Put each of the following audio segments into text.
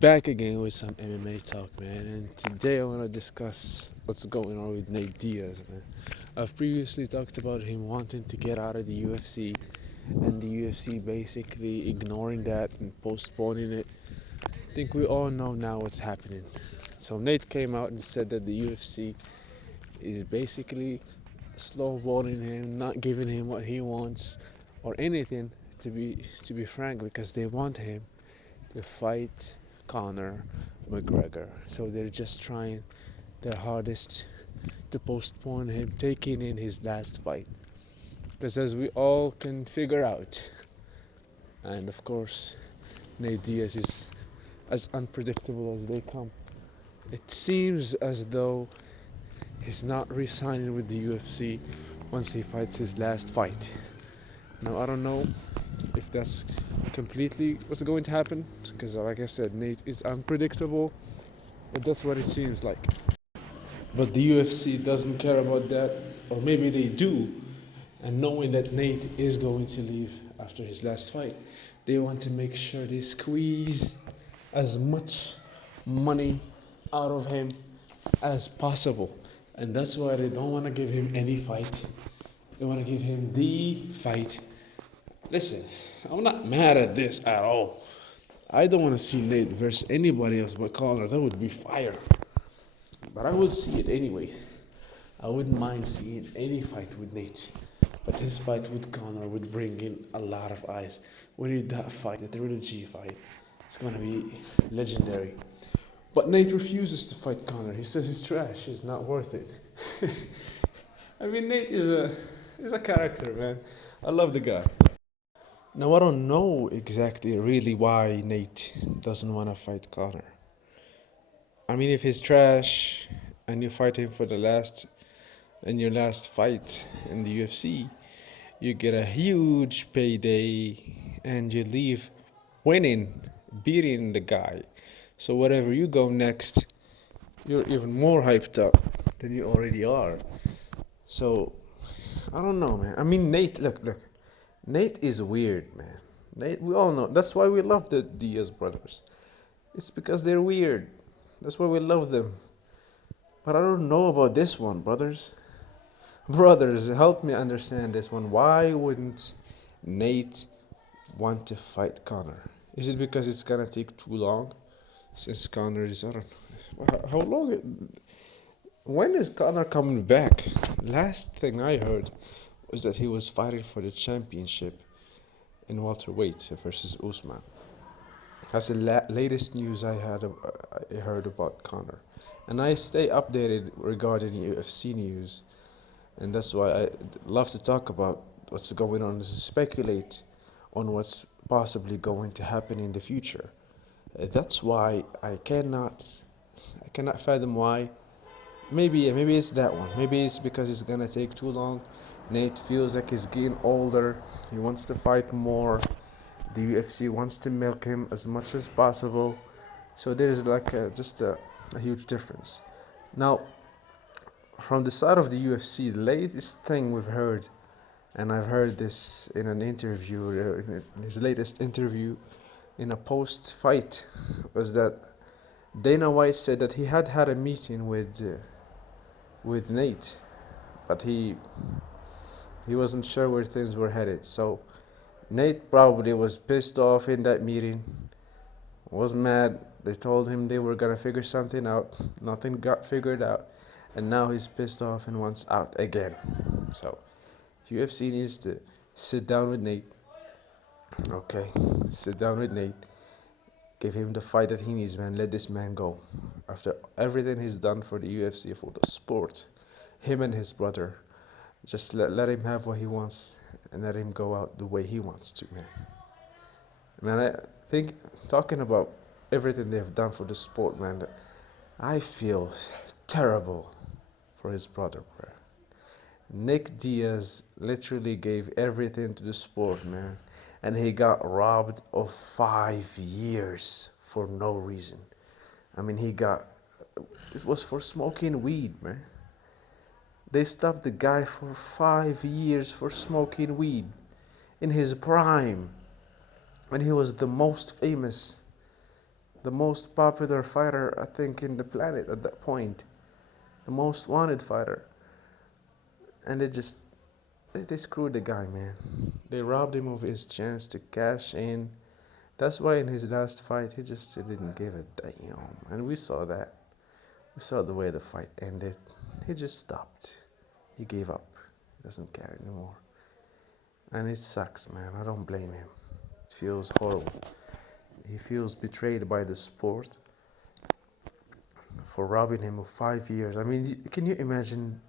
Back again with some MMA talk, man. And today I want to discuss what's going on with Nate Diaz, man. I've previously talked about him wanting to get out of the UFC, and the UFC basically ignoring that and postponing it. I think we all know now what's happening. So Nate came out and said that the UFC is basically slowballing him, not giving him what he wants or anything. To be frank, because they want him to fight Conor McGregor. So they're just trying their hardest to postpone him taking in his last fight. Because as we all can figure out, and of course, Nate Diaz is as unpredictable as they come. It seems as though he's not re-signing with the UFC once he fights his last fight. Now, I don't know if that's completely what's going to happen, because like I said, Nate is unpredictable, but that's what it seems like. But the UFC doesn't care about that, or maybe they do, and knowing that Nate is going to leave after his last fight, they want to make sure they squeeze as much money out of him as possible. And that's why they don't want to give him any fight. They want to give him the fight. Listen, I'm not mad at this at all. I don't want to see Nate versus anybody else but Conor. That would be fire. But I would see it anyway. I wouldn't mind seeing any fight with Nate. But his fight with Conor would bring in a lot of eyes. We need that fight, that trilogy fight. It's going to be legendary. But Nate refuses to fight Conor. He says he's trash. He's not worth it. I mean, Nate is a character, man. I love the guy. Now, I don't know exactly really why Nate doesn't want to fight Conor. I mean, if he's trash and you fight him for your last fight in the UFC, you get a huge payday and you leave winning, beating the guy. So wherever you go next, you're even more hyped up than you already are. So, I don't know, man. I mean, Nate, look. Nate is weird, man. Nate, we all know. That's why we love the Diaz brothers. It's because they're weird. That's why we love them. But I don't know about this one, brothers. Brothers, help me understand this one. Why wouldn't Nate want to fight Conor? Is it because it's gonna take too long? Since Conor is, I don't know. How long? When is Conor coming back? Last thing I heard was that he was fighting for the championship in welterweight versus Usman. That's the latest news I heard about Conor, and I stay updated regarding UFC news, and that's why I love to talk about what's going on, to speculate on what's possibly going to happen in the future. That's why I cannot fathom why. Maybe it's that one. Maybe it's because it's gonna take too long. Nate feels like he's getting older. He wants to fight more. The UFC wants to milk him as much as possible. So there's like just a huge difference. Now, from the side of the UFC, the latest thing we've heard, and I've heard this in an interview, in his latest interview, in a post-fight, was that Dana White said that he had a meeting with Nate, but he wasn't sure where things were headed. So Nate probably was pissed off in that meeting, was mad. They told him they were gonna figure something out. Nothing got figured out, and now he's pissed off and wants out again. So UFC needs to sit down with Nate. Okay, sit down with Nate. Give him the fight that he needs, man. Let this man go. After everything he's done for the UFC, for the sport, him and his brother, just let him have what he wants and let him go out the way he wants to, man. Man, I think, talking about everything they've done for the sport, man, I feel terrible for his brother, bro. Nick Diaz literally gave everything to the sport, man, and he got robbed of 5 years for no reason. I mean, it was for smoking weed, man. They stopped the guy for 5 years for smoking weed in his prime, when he was the most famous the most popular fighter, I think, in the planet at that point, the most wanted fighter. And they screwed the guy, man. They robbed him of his chance to cash in. That's why in his last fight, he just didn't give a damn. And we saw that. We saw the way the fight ended. He just stopped. He gave up. He doesn't care anymore. And it sucks, man. I don't blame him. It feels horrible. He feels betrayed by the sport for robbing him of 5 years. I mean, can you imagine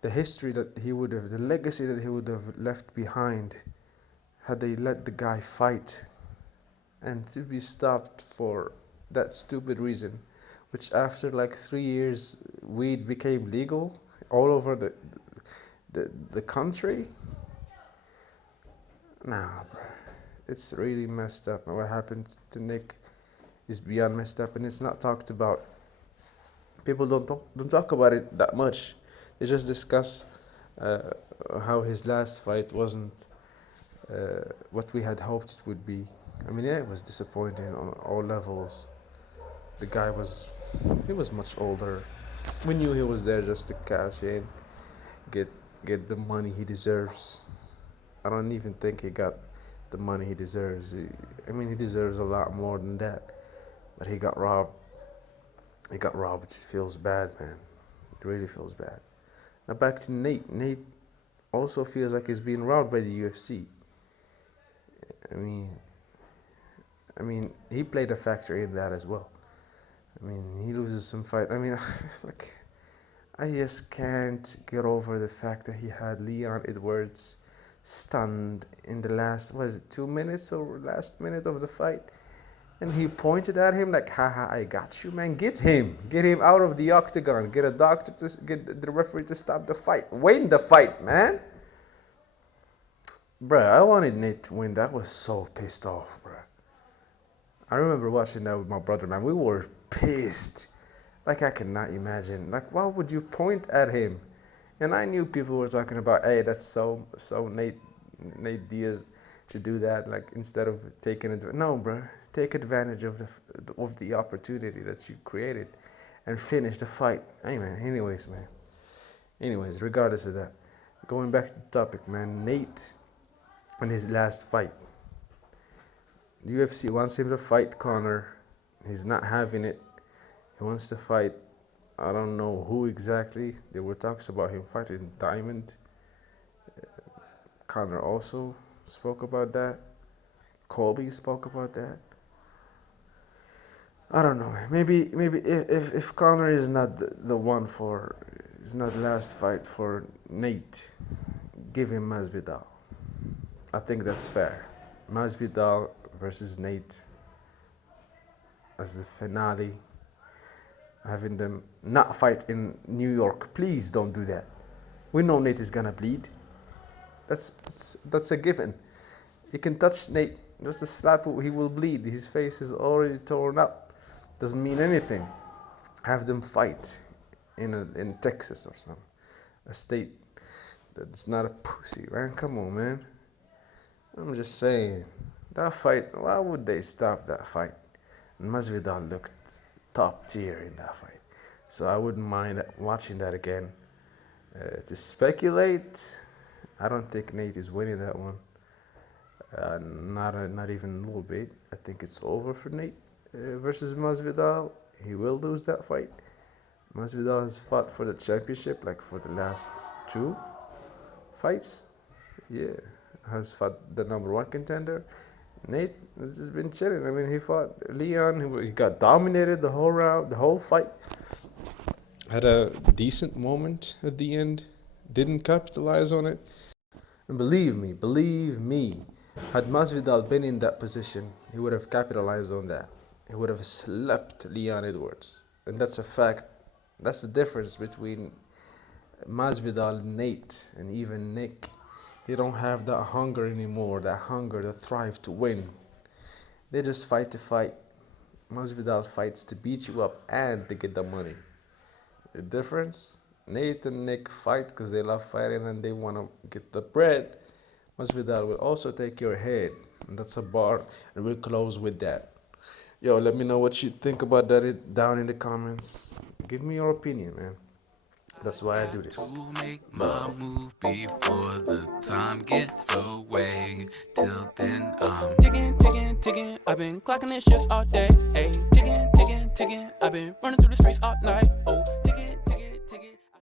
the history that he would have, the legacy that he would have left behind had they let the guy fight, and to be stopped for that stupid reason, which after like 3 years weed became legal all over the country. Nah, bro, it's really messed up. And what happened to Nick is beyond messed up, and it's not talked about. People don't talk about it that much. They just discuss how his last fight wasn't what we had hoped it would be. I mean, yeah, it was disappointing on all levels. The guy he was much older. We knew he was there just to cash in, get the money he deserves. I don't even think he got the money he deserves. He deserves a lot more than that. But he got robbed. He got robbed. It feels bad, man. It really feels bad. Now back to Nate. Nate also feels like he's being robbed by the UFC. I mean, he played a factor in that as well. I mean, he loses some fight. I mean, like, I just can't get over the fact that he had Leon Edwards stunned in the last, 2 minutes or last minute of the fight? And he pointed at him like, haha, I got you, man. Get him out of the octagon. Get a doctor to get the referee to stop the fight. Win the fight, man. Bruh, I wanted Nate to win. That was so pissed off, bruh. I remember watching that with my brother, man. We were pissed. Like, I cannot imagine. Like, why would you point at him? And I knew people were talking about, hey, that's so Nate Diaz to do that, like, instead of taking it. No, bruh. Take advantage of the opportunity that you created and finish the fight. Hey, man. Anyways, regardless of that, going back to the topic, man. Nate, in his last fight, the UFC wants him to fight Conor. He's not having it. He wants to fight, I don't know who exactly. There were talks about him fighting Diamond. Conor also spoke about that. Colby spoke about that. I don't know. Maybe if Conor is not the one is not the last fight for Nate, give him Masvidal. I think that's fair. Masvidal versus Nate as the finale. Having them not fight in New York. Please don't do that. We know Nate is gonna bleed. That's a given. You can touch Nate, just a slap, he will bleed. His face is already torn up. Doesn't mean anything. Have them fight in Texas or some a state that's not a pussy, man. Come on, man. I'm just saying, that fight. Why would they stop that fight? Masvidal looked top tier in that fight, so I wouldn't mind watching that again. To speculate, I don't think Nate is winning that one. Not even a little bit. I think it's over for Nate versus Masvidal. He will lose that fight. Masvidal has fought for the championship like for the last 2 fights. Yeah, has fought the #1 contender. Nate has just been chilling. I mean, he fought Leon. He got dominated the whole round, the whole fight. Had a decent moment at the end. Didn't capitalize on it. And believe me, had Masvidal been in that position, he would have capitalized on that. He would have slapped Leon Edwards. And that's a fact. That's the difference between Masvidal and Nate and even Nick. They don't have that hunger anymore, that hunger, that thrive to win. They just fight to fight. Masvidal fights to beat you up and to get the money. The difference? Nate and Nick fight because they love fighting and they want to get the bread. Masvidal will also take your head. And that's a bar, and we'll close with that. Yo, let me know what you think about that down in the comments. Give me your opinion, man. That's why I do this. To make my move before the time gets away. Till then, I'm ticking. I've been clocking this shifts all day. Ticking. I've been running through the streets all night.